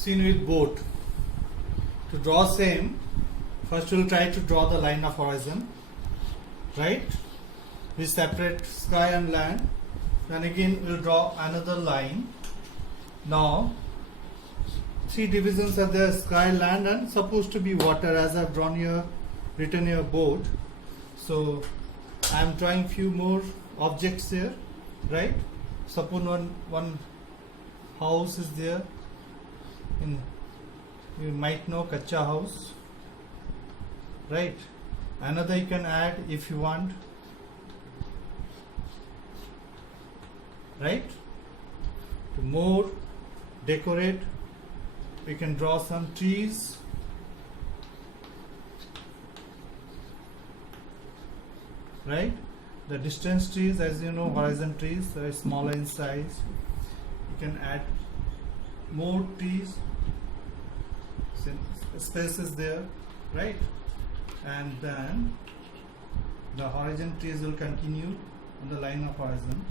scene with boat. To draw same, first we'll try to draw the line of horizon, right? We separate sky and land. Then again we'll draw another line. Now three divisions are there: sky, land, and supposed to be water, as I've drawn here, written here boat. So I'm drawing few more objects here, right? Suppose one house is there. You might know Kacha house, right? Another you can add if you want, right? To more decorate, we can draw some trees, right? The distance trees, as you know, horizon trees are smaller in size. You can add more trees, space is there, right? And then the horizon trees will continue on the line of horizon.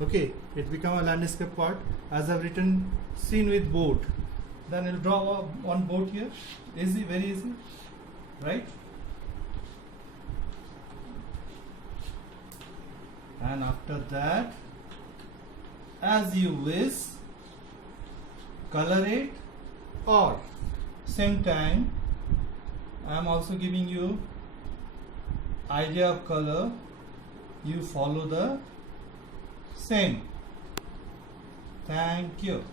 Okay, it become a landscape part. As I've written scene with boat, then you'll draw one boat here. Easy, very easy, right? And after that, as you wish, color it, or same time I am also giving you idea of color. You follow the same. Thank you.